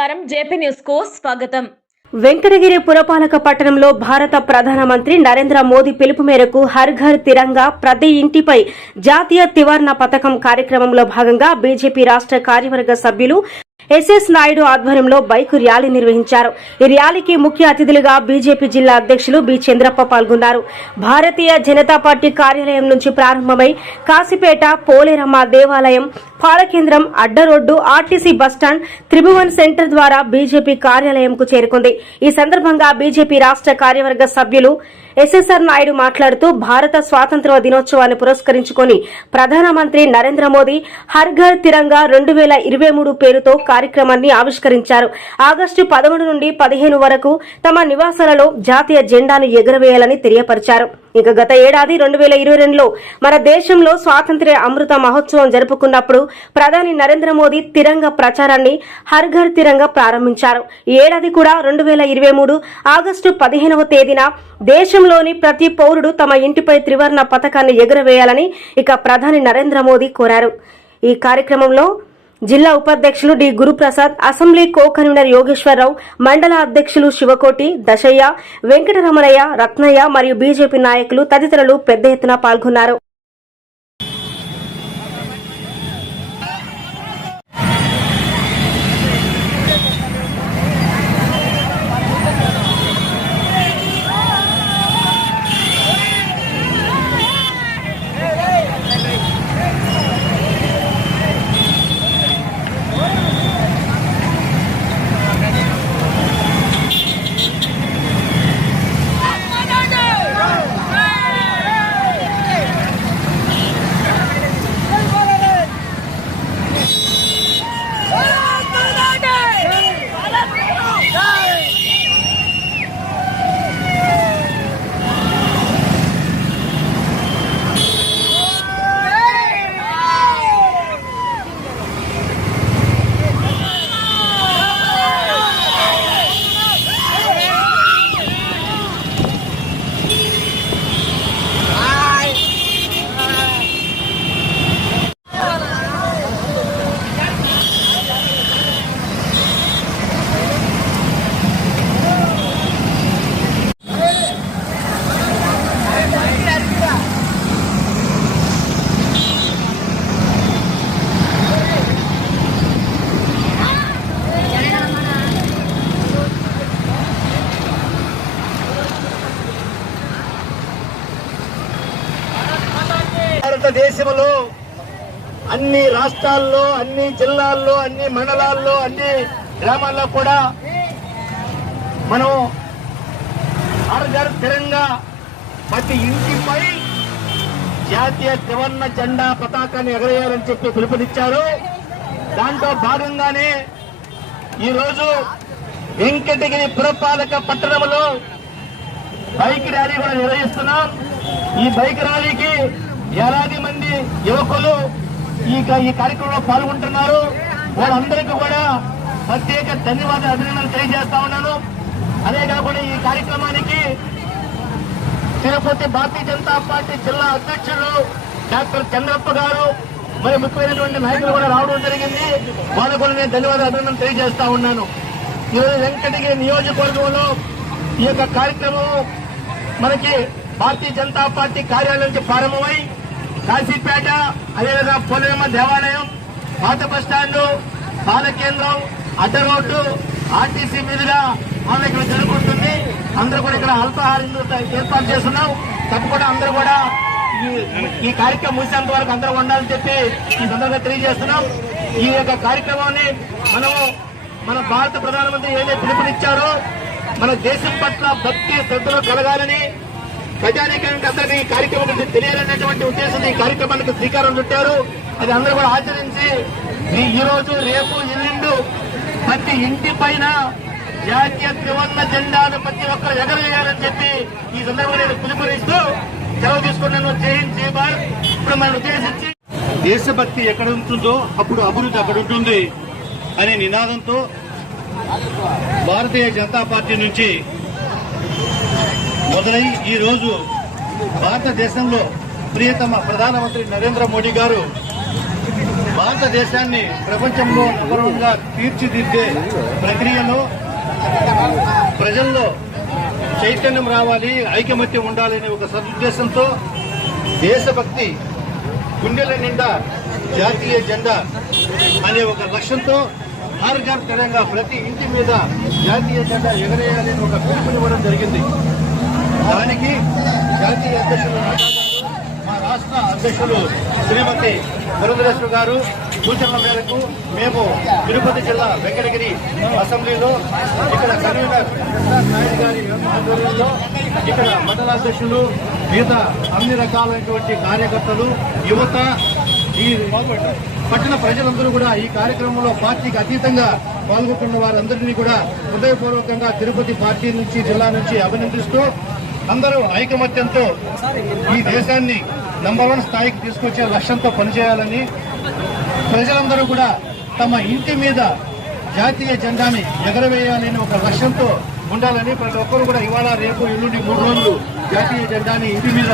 నమస్కారం. జేపీ న్యూస్కు స్వాగతం. వెంకటగిరి పురపాలక పట్టణంలో భారత ప్రధానమంత్రి నరేంద్ర మోదీ పిలుపు మేరకు హర్ ఘర్ తిరంగా ప్రతి ఇంటిపై జాతీయ తివర్ణ పథకం కార్యక్రమంలో భాగంగా బీజేపీ రాష్ట్ర కార్యవర్గ సభ్యులు ఎస్ఎస్ నాయుడు ఆధ్వర్యంలో బైక్ ర్యాలీ నిర్వహించారు. ఈ ర్యాలీకి ముఖ్య అతిథులుగా బీజేపీ జిల్లా అధ్యక్షులు బి చంద్రప్ప పాల్గొన్నారు. భారతీయ జనతా పార్టీ కార్యాలయం నుంచి ప్రారంభమై కాశీపేట పోలేరమ్మ దేవాలయం పాలకేంద్రం Addaroad RTC bus stand Tribhuvan centre ద్వారా బీజేపీ కార్యాలయంకు చేరుకుంది. ఈ సందర్భంగా బీజేపీ రాష్ట్ర కార్యవర్గ సభ్యులు ఎస్ఎస్ఆర్ నాయుడు మాట్లాడుతూ భారత స్వాతంత్ర్య దినోత్సవాన్ని పురస్కరించుకొని ప్రధానమంత్రి నరేంద్ర మోదీ హర్ ఘర్ తిరంగా రెండు వేల ఇరవై మూడు పేరుతో కార్యక్రమాన్ని ఆవిష్కరించారు. ఆగస్టు పదమూడు నుండి పదిహేను వరకు తమ నివాసాలలో జాతీయ జెండాను ఎగురవేయాలని తెలియపరిచారు. ఇక గత ఏడాది రెండు వేల ఇరవై రెండులో మన దేశంలో స్వాతంత్ర్య అమృత మహోత్సవం జరుపుకున్నప్పుడు ప్రధాని నరేంద్ర మోదీ తిరంగ ప్రచారాన్ని హర్ఘర్ తిరంగ ప్రారంభించారు. ఈ ఏడాది కూడా రెండు వేల ఇరవై మూడు ఆగస్టు పదిహేనవ తేదీన దేశంలోని ప్రతి పౌరుడు తమ ఇంటిపై త్రివర్ణ పథకాన్ని ఎగురవేయాలని ఇక ప్రధాని నరేంద్ర మోదీ కోరారు. ఈ కార్యక్రమంలో జిల్లా ఉపాధ్యక్షులు D Guruprasad assembly co convener Yogeshwararao మండల అధ్యక్షులు శివకోటి దశయ్య వెంకటరమణయ్య రత్నయ్య మరియు బీజేపీ నాయకులు తదితరులు పెద్ద ఎత్తున పాల్గొన్నారు. భారతదేశంలో అన్ని రాష్ట్రాల్లో అన్ని జిల్లాల్లో అన్ని మండలాల్లో అన్ని గ్రామాల్లో కూడా మనం ఆరుగారు స్థిరంగా ప్రతి ఇంటిపై జాతీయ త్రివర్ణ జెండా పతాకాన్ని ఎగరేయాలని చెప్పి పిలుపునిచ్చారు. దాంట్లో భాగంగానే ఈరోజు వెంకటగిరి పురపాలక పట్టణంలో బైక్ ర్యాలీ కూడా నిర్వహిస్తున్నాం. ఈ బైక్ ర్యాలీకి వేలాది మంది యువకులు ఈ ఈ కార్యక్రమంలో పాల్గొంటున్నారు. వాళ్ళందరికీ కూడా ప్రత్యేక ధన్యవాద అభినందనలు తెలియజేస్తా ఉన్నాను. అదే కాకుండా ఈ కార్యక్రమానికి తిరుపతి భారతీయ జనతా పార్టీ జిల్లా అధ్యక్షులు డాక్టర్ చంద్రప్ప గారు మరి ముఖ్యమైనటువంటి నాయకులు కూడా రావడం జరిగింది. వాళ్ళకు కూడా నేను ధన్యవాద అభినందనలు తెలియజేస్తా ఉన్నాను. ఈరోజు వెంకటగిరి నియోజకవర్గంలో ఈ యొక్క కార్యక్రమం మనకి భారతీయ జనతా పార్టీ కార్యాలయం నుంచి ప్రారంభమై కాశీపేట అదేవిధంగా పోలేరమ్మ దేవాలయం పాత బస్ స్టాండ్ బాలకేంద్రం అడ్డ రోడ్డు ఆర్టీసీ మీదుగా మనం ఇక్కడ జరుగుతుంది అందరూ కూడా ఇక్కడ అల్పాహారం ఏర్పాటు చేస్తున్నాం. తప్పకుండా అందరూ కూడా ఈ- ఈ కార్యక్రమం ముగిసేంత వరకు అందరూ ఉండాలని చెప్పి ఈ సందర్భంగా తెలియజేస్తున్నాం. ఈ యొక్క కార్యక్రమాన్ని మనము మన భారత ప్రధానమంత్రి ఏదైతే పిలుపునిచ్చారో మన దేశం పట్ల భక్తి శ్రద్ధలు కలగాలని ప్రజానీకానికి అందరికీ ఈ కార్యక్రమం గురించి తెలియాలనేటువంటి ఉద్దేశంతో ఈ కార్యక్రమానికి శ్రీకారం చుట్టారు. అది అందరూ కూడా ఆచరించి ఈ- రోజు రేపు ఎల్లుండు ప్రతి ఇంటి పైన జాతీయ త్రివర్ణ జెండాను ప్రతి ఒక్కరు ఎగరవేయాలని చెప్పి ఈ సందర్భంగా నేను పిలుపునిస్తూ సెలవు తీసుకున్నాను జై జై భారత్. ఇప్పుడు మనం ఉద్దేశించి దేశభక్తి ఎక్కడ ఉంటుందో అప్పుడు అభివృద్ధి అక్కడ ఉంటుంది అనే నినాదంతో భారతీయ జనతా పార్టీ నుంచి మొదలై ఈరోజు భారతదేశంలో ప్రియతమ ప్రధానమంత్రి నరేంద్ర మోడీ గారు భారతదేశాన్ని ప్రపంచంలో నెంబర్ తీర్చిదిద్దే ప్రక్రియలో ప్రజల్లో చైతన్యం రావాలి ఐకమత్యం ఉండాలనే ఒక సదుద్దేశంతో దేశభక్తి గుండెల నిండా జాతీయ జెండా అనే ఒక లక్ష్యంతో హర్ ఘర్ తెలంగా ప్రతి ఇంటి మీద జాతీయ జెండా ఎగరేయాలని ఒక పిలుపునివ్వడం జరిగింది. దానికి జాతీయ అధ్యక్షులు మా రాష్ట్ర అధ్యక్షులు శ్రీమతి పురంధరేశ్వర గారు సూచనల మేరకు మేము తిరుపతి జిల్లా వెంకటగిరి అసెంబ్లీలో ఇక్కడ కన్వీనర్ నాయుడు గారి ఆధ్వర్యంలో ఇక్కడ మండలాధ్యక్షులు మిగతా అన్ని రకాలైనటువంటి కార్యకర్తలు యువత ఈ పట్టణ ప్రజలందరూ కూడా ఈ కార్యక్రమంలో పార్టీకి అతీతంగా పాల్గొంటున్న వారందరినీ కూడా హృదయపూర్వకంగా తిరుపతి పార్టీ నుంచి జిల్లా నుంచి అభినందిస్తూ అందరూ ఐకమత్యంతో ఈ దేశాన్ని నంబర్ వన్ స్థాయికి తీసుకొచ్చే లక్ష్యంతో పనిచేయాలని ప్రజలందరూ కూడా తమ ఇంటి మీద జాతీయ జెండాని ఎగరవేయాలని ఒక లక్ష్యంతో ఉండాలని ప్రతి ఒక్కరు కూడా ఇవాళ రేపు ఎల్లుండి మూడు రోజులు జాతీయ జెండాని ఇంటి మీద